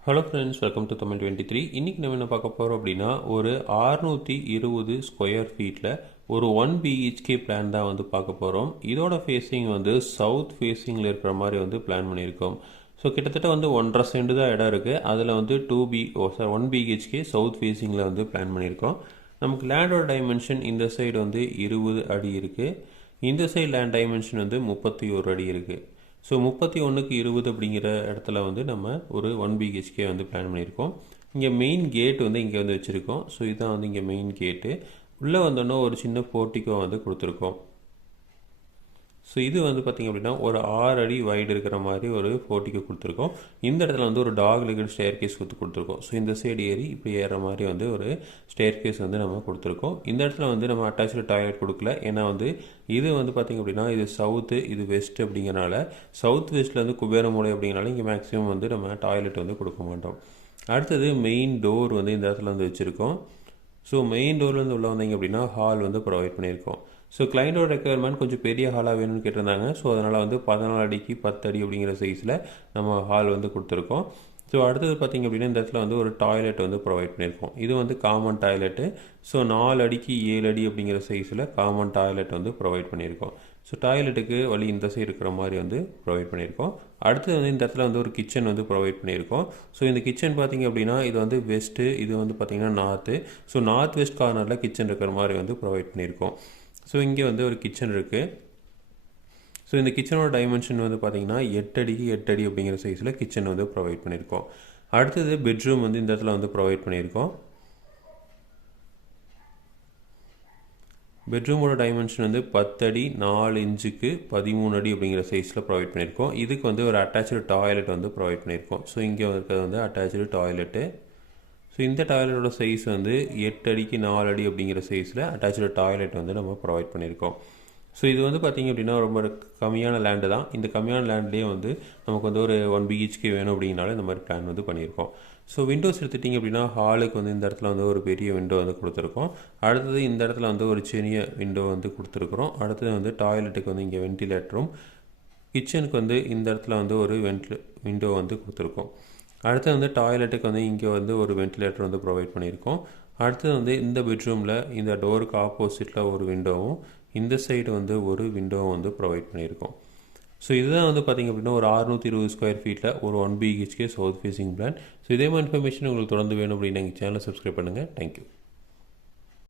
Hello friends welcome to Tamil twenty three இன்றைக்கி நம்ம என்ன பார்க்க போகிறோம் அப்படின்னா ஒரு ஆறுநூற்றி இருபது ஸ்கொயர் ஃபீட்டில் ஒரு ஒன் பிஹெச்கே பிளான் தான் வந்து பார்க்க போகிறோம் இதோட ஃபேஸிங் வந்து சவுத் ஃபேஸிங்கில் இருக்கிற மாதிரி வந்து பிளான் பண்ணியிருக்கோம். ஸோ கிட்டத்தட்ட வந்து ஒன்றரை சென்ட் தான் இடம் இருக்குது அதில் வந்து two B O sir one BHK south ஃபேஸிங்கில் வந்து பிளான் பண்ணியிருக்கோம். நமக்கு லேண்டோட டைமென்ஷன் இந்த சைடு வந்து இருபது அடி இருக்குது இந்த சைடு லேண்ட் டைமென்ஷன் வந்து முப்பத்தி ஒரு அடி இருக்குது ஸோ முப்பத்தி ஒன்றுக்கு இருபது அப்படிங்கிற இடத்துல வந்து நம்ம ஒரு ஒன் பிஹெச்கே வந்து பிளான் பண்ணியிருக்கோம். இங்கே மெயின் கேட் வந்து இங்கே வந்து வச்சுருக்கோம். ஸோ இதுதான் வந்து இங்கே மெயின் கேட்டு உள்ளே வந்தோன்னா ஒரு சின்ன போர்ட்டிக்கோ வந்து கொடுத்துருக்கோம். ஸோ இது வந்து பார்த்திங்க அப்படின்னா ஒரு ஆறு அடி வைடு இருக்கிற மாதிரி ஒரு போட்டிக்கு கொடுத்துருக்கோம். இந்த இடத்துல வந்து ஒரு டாக் லெகட் ஸ்டேர் கேஸ் கொடுத்து கொடுத்துருக்கோம். ஸோ இந்த சைடு ஏறி இப்படி ஏற மாதிரி வந்து ஒரு ஸ்டேர் கேஸ் வந்து நம்ம கொடுத்துருக்கோம். இந்த இடத்துல வந்து நம்ம அட்டாச்சு டாய்லெட் கொடுக்கல. ஏன்னா வந்து இது வந்து பார்த்திங்க அப்படின்னா இது சவுத்து இது வெஸ்ட் அப்படிங்கிறனால சவுத் வெஸ்ட்டில் வந்து குபேரமூலை அப்படிங்கிறனால இங்கே மேக்ஸிமம் வந்து நம்ம டாய்லெட் வந்து கொடுக்க மாட்டோம். அடுத்தது மெயின் டோர் வந்து இந்த இடத்துல வந்து வச்சுருக்கோம். ஸோ மெயின் டோர்லேருந்து உள்ள வந்தீங்க அப்படின்னா ஹால் வந்து ப்ரொவைட் பண்ணியிருக்கோம். ஸோ கிளைண்டோட ரெக்குயர்மெண்ட் கொஞ்சம் பெரிய ஹாலாக வேணும்னு கேட்டிருந்தாங்க. ஸோ அதனால் வந்து பதினாலு அடிக்கு பத்து அடி அப்படிங்கிற சைஸில் நம்ம ஹால் வந்து கொடுத்துருக்கோம். ஸோ அடுத்தது பார்த்திங்க அப்படின்னா இந்த இடத்துல வந்து ஒரு டாய்லெட் வந்து ப்ரொவைட் பண்ணியிருக்கோம். இது வந்து காமன் டாய்லெட்டு ஸோ நாலு அடிக்கு ஏழு அடி அப்படிங்கிற சைஸில் காமன் டாய்லெட் வந்து ப்ரொவைட் பண்ணியிருக்கோம். ஸோ டாய்லெட்டுக்கு வழி இந்த சைடு இருக்கிற மாதிரி வந்து ப்ரொவைட் பண்ணியிருக்கோம். அடுத்தது வந்து இந்த இடத்துல வந்து ஒரு கிச்சன் வந்து ப்ரொவைட் பண்ணியிருக்கோம். ஸோ இந்த கிச்சன் பார்த்திங்க அப்படின்னா இது வந்து வெஸ்ட்டு இது வந்து பார்த்திங்கன்னா நார்த்து ஸோ நார்த் வெஸ்ட் கார்னரில் கிச்சன் இருக்கிற மாதிரி வந்து ப்ரொவைட் பண்ணியிருக்கோம். ஸோ இங்கே வந்து ஒரு கிச்சன் இருக்குது ஸோ இந்த கிச்சனோட டைமென்ஷன் வந்து பார்த்திங்கன்னா எட்டு அடிக்கு எட்டு அடி அப்படிங்கிற சைஸில் கிச்சன் வந்து ப்ரொவைட் பண்ணியிருக்கோம். அடுத்தது பெட்ரூம் வந்து இந்த இடத்துல வந்து ப்ரொவைட் பண்ணியிருக்கோம். பெட்ரூமோட டைமென்ஷன் வந்து பத்தடி நாலு இன்ச்சுக்கு பதிமூணு அடி அப்படிங்கிற சைஸில் ப்ரொவைட் பண்ணியிருக்கோம். இதுக்கு வந்து ஒரு அட்டாச்சு டாய்லெட் வந்து ப்ரொவைட் பண்ணியிருக்கோம். ஸோ இங்கே இருக்கிறது வந்து அட்டாச்சு டாய்லெட்டு ஸோ இந்த டாய்லெட்டோட சைஸ் வந்து எட்டு அடிக்கு நாலு அடி அப்படிங்கிற சைஸில் அட்டாச்சு டாய்லெட் வந்து நம்ம ப்ரொவைட் பண்ணியிருக்கோம். ஸோ இது வந்து பார்த்திங்க அப்படின்னா ரொம்ப கம்மியான லேண்டு தான். இந்த கம்மியான லேண்ட்லேயே வந்து நமக்கு வந்து ஒரு ஒன் பிஹெச்கே வேணும் அப்படிங்கனால இந்த மாதிரி பிளான் வந்து பண்ணியிருக்கோம். ஸோ விண்டோஸ் எடுத்துட்டிங்க அப்படின்னா ஹாலுக்கு வந்து இந்த இடத்துல வந்து ஒரு பெரிய விண்டோ வந்து கொடுத்துருக்கோம். அடுத்தது இந்த இடத்துல வந்து ஒரு சிறிய விண்டோ வந்து கொடுத்துருக்குறோம். அடுத்தது வந்து டாய்லெட்டுக்கு வந்து இங்கே வென்டிலேட்டரும் கிச்சனுக்கு வந்து இந்த இடத்துல வந்து ஒரு வென்டிலே விண்டோ வந்து கொடுத்துருக்கோம். அடுத்து வந்து டாய்லெட்டுக்கு வந்து இங்கே வந்து ஒரு வென்டிலேட்டர் வந்து ப்ரொவைட் பண்ணியிருக்கோம். அடுத்தது வந்து இந்த பெட்ரூமில் இந்த டோருக்கு ஆப்போசிட்டில் ஒரு விண்டோவும் இந்த சைடு வந்து ஒரு விண்டோவும் வந்து ப்ரொவைட் பண்ணியிருக்கோம். ஸோ இதுதான் வந்து பார்த்திங்க அப்படின்னா ஒரு அறுநூற்றி இருபது ஸ்கொயர் ஃபீட்டில் ஒரு one BHK south facing plan so இதே மாதிரி இன்ஃபர்மேஷன் உங்களுக்கு தொடர்ந்து வேணும் அப்படின்னு எங்கள் சேனலை சப்ஸ்கிரைப் பண்ணுங்கள் தேங்க்யூ